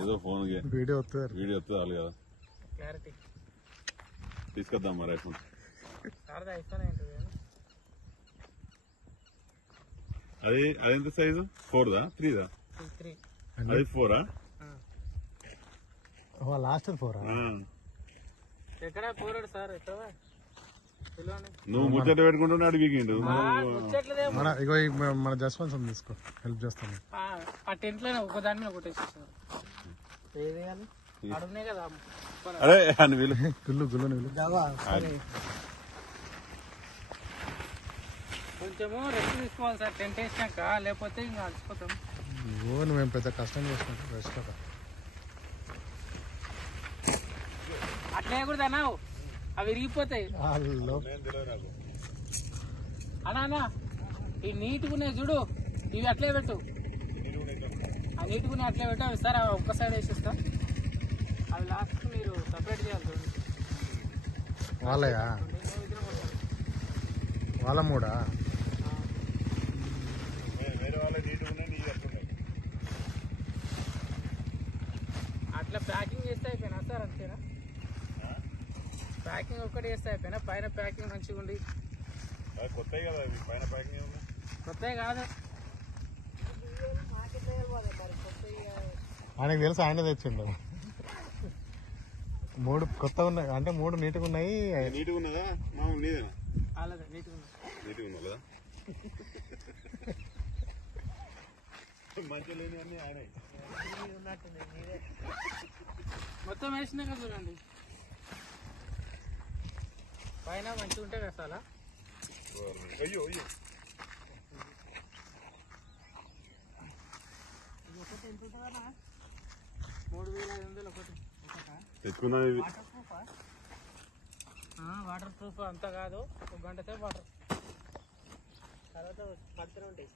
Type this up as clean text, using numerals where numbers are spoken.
ఏదో phone video వస్తుంది చాలు కదా క్లారిటీ తీసుకొద్దాం మరి ఐఫోన్ అది అదెంత సైజు 4దా 3దా అది 4ఆ లాస్ట్ 4 ఎక్కడ పోరాడు సార్ ఎక్కడ నువ్వు ముచ్చట పెట్టుకుంటున్నాడు వీకెండ్ ఇగో మన జస్వంత్ తీసుకో హెల్ప్ చేస్తాను ఆ టెంట్ లో ఒక దాని మీద కొట్టేసేసారు అడుగునే కదా అరే అని వీళ్ళు గుల్లు కొంచెము రెస్ట్ తీసుకోవాలి సార్ టెంట్ వేసినాక లేకపోతే ఇంకా అలసిపోతాం మేము పెద్ద కష్టం చేసుకుంటాం రెస్ట్ అట్లా వేయకూడదు అన్నా అవి విరిగిపోతాయి అన్నా ఈ నీట్గా ఉన్నాయి చూడు ఇవి అట్లే పెట్టు ఆ నీట్గా అట్లే పెట్టు అవి సార్ ఒక్క సైడ్ వేసేస్తా అవి లాస్ట్ మీరు సపరేట్ చేయాలి చూడండి వాళ్ళయా వాళ్ళ మూడా అట్లా ప్యాకింగ్ చేస్తే అయిపోయినా సార్ అంతేనా ప్యాకింగ్ ఒక్కటి చేస్తే అయిపోయినా పైన ప్యాకింగ్ మంచిగా ఉండి కొత్తవి కదా పైన ప్యాకింగ్ కొత్తవి కాదు ఆయనకు తెలుసు ఆయన తెచ్చిండు 3 కొత్తగా ఉన్నాయి అంటే 3 నీట్గా ఉన్నాయి నీట్గా ఉన్నదా మామూలు నీదేనా అలాగే నీట్గా ఉన్నా కదా మంచిగా లేని అన్ని ఆయన మొత్తం వేసినాక చూడండి పైన మంచిగా ఉంటే వేసాలా అయ్యో 3,500 ఒకటి తెచ్చుకున్నా వాటర్ ప్రూఫ్ అంతా కాదు 1 గంట సేపు వాటర్ తర్వాత పడుతూనే ఉంటాయి